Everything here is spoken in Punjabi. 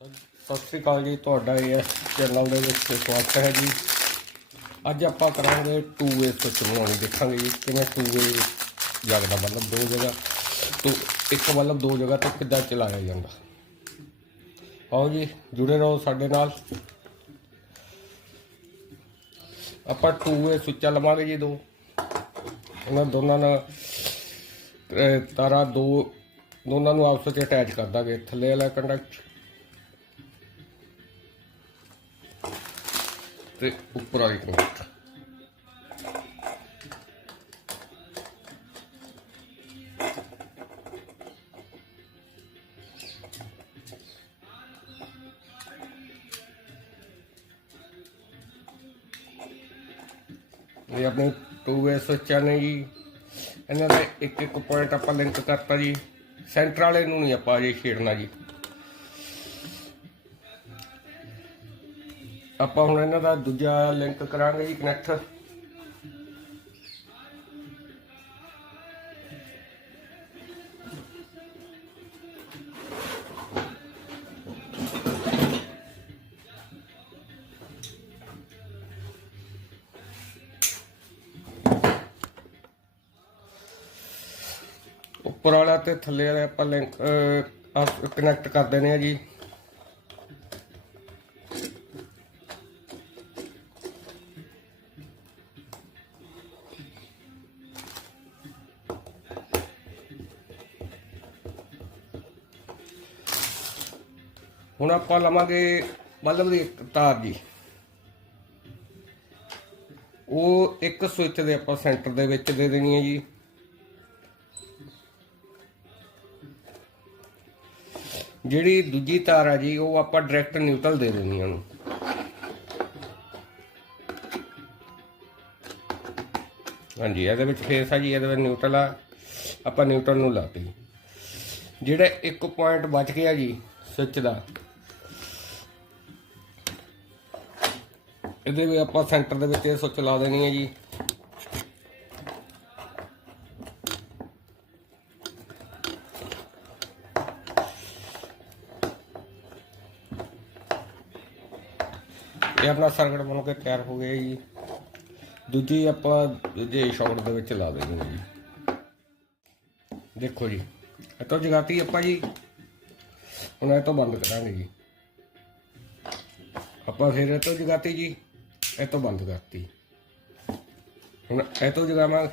ਸਤਿ ਸ੍ਰੀ ਅਕਾਲ ਜੀ, ਤੁਹਾਡਾ ਇਸ ਚੈਨਲ ਦੇ ਵਿੱਚ ਸਵਾਗਤ ਹੈ ਜੀ। ਅੱਜ ਆਪਾਂ ਕਰਾਂਗੇ 2-ਵੇ ਸਵਿਚ ਬਣਾਉਣੀ ਦੇਖਾਂਗੇ ਜੀ ਕਿਵੇਂ 2-ਵੇ ਜਗਦਾ ਮਤਲਬ ਦੋ ਜਗ੍ਹਾ ਤੋਂ, ਇੱਕ ਮਤਲਬ ਦੋ ਜਗ੍ਹਾ ਤੋਂ ਕਿੱਦਾਂ ਚਲਾਇਆ ਜਾਂਦਾ। ਆਓ ਜੀ, ਜੁੜੇ ਰਹੋ ਸਾਡੇ ਨਾਲ। ਆਪਾਂ 2-ਵੇ ਸਵਿੱਚਾਂ ਲਵਾਂਗੇ ਜੀ ਦੋ। ਉਹਨਾਂ ਦੋਨਾਂ ਨਾਲ ਤਾਰਾ ਦੋ, ਦੋਨਾਂ ਨੂੰ ਆਪਸ ਵਿੱਚ ਅਟੈਚ ਕਰ ਦਾਂਗੇ। ਥੱਲੇ ਵਾਲਾ ਕੰਡਕਟ ਤੇ ਉੱਪਰ ਵਾਲੀ ਕੰਡਕਟ ਇਹ ਆਪਣੇ 2 ਵੇ ਸਵਿਚਾਂ ਨੇ ਜੀ। ਇਹਨਾਂ ਦਾ ਇੱਕ ਇੱਕ ਪੁਆਇੰਟ ਆਪਾਂ ਲਿੰਕ ਕਰਤਾ ਜੀ। ਸੈਂਟਰ ਵਾਲੇ ਨੂੰ ਨਹੀਂ ਆਪਾਂ ਅਜੇ ਛੇੜਨਾ ਜੀ। ਆਪਾਂ ਹੁਣ ਇਹਨਾਂ ਦਾ ਦੂਜਾ ਲਿੰਕ ਕਰਾਂਗੇ ਜੀ ਕਨੈਕਟ ਉੱਪਰ ਵਾਲਾ ਤੇ ਥੱਲੇ ਵਾਲਾ ਆਪਾਂ ਲਿੰਕ ਕਨੈਕਟ ਕਰ ਦੇਣੇ ਆ ਜੀ। ਹੁਣ ਆਪਾਂ ਲਵਾਂਗੇ ਬਲਬ ਦੀ ਇੱਕ ਤਾਰ ਜੀ। ਉਹ ਇੱਕ ਸਵਿਚ ਦੇ ਆਪਾਂ ਸੈਂਟਰ ਦੇ ਵਿੱਚ ਦੇ ਦੇਣੀ ਹੈ ਜੀ। ਜਿਹੜੀ ਦੂਜੀ ਤਾਰ ਆ ਜੀ, ਉਹ ਆਪਾਂ ਡਾਇਰੈਕਟ ਨਿਊਟਰਲ ਦੇ ਦੇਣੀ ਉਹਨੂੰ। ਹਾਂਜੀ, ਇਹਦੇ ਵਿੱਚ ਫੇਸ ਆ ਜੀ, ਇਹਦੇ ਵਿੱਚ ਨਿਊਟਰਲ ਆ। ਆਪਾਂ ਨਿਊਟਰਲ ਨੂੰ ਲਾਤੀ। ਜਿਹੜਾ ਇੱਕ ਪੁਆਇੰਟ ਬਚ ਗਿਆ ਜੀ ਸਵਿਚ ਦਾ। ਇਹਦੇ ਵੀ ਆਪਾਂ ਸੈਂਟਰ ਦੇ ਵਿੱਚ ਇਹ ਸੁੱਚ ਲਾ ਦੇਣੀ ਹੈ ਜੀ। ਇਹ ਆਪਣਾ ਸਰਕਟ ਬਣ ਕੇ ਤਿਆਰ ਹੋ ਗਿਆ ਜੀ। ਦੂਜੀ ਆਪਾਂ ਦੂਜੇ ਸ਼ਾਟ ਦੇ ਵਿੱਚ ਲਾ ਦੇਣੀ ਹੈ ਜੀ। ਦੇਖੋ ਜੀ ਇਹ ਤੋਂ ਜਗਾਤੀ ਆਪਾਂ ਜੀ। ਹੁਣ ਇਹ ਤੋਂ ਬੰਦ ਕਰਾਂਗੇ ਜੀ। ਆਪਾਂ ਫਿਰ ਇਹ ਤੋਂ ਜਗਾਤੀ ਜੀ। ਇਹ ਤੋਂ ਬੰਦ ਕਰਤੀ ਹੁਣ ਇਹ ਤੋਂ ਜਗਾਵਾਂਗੇ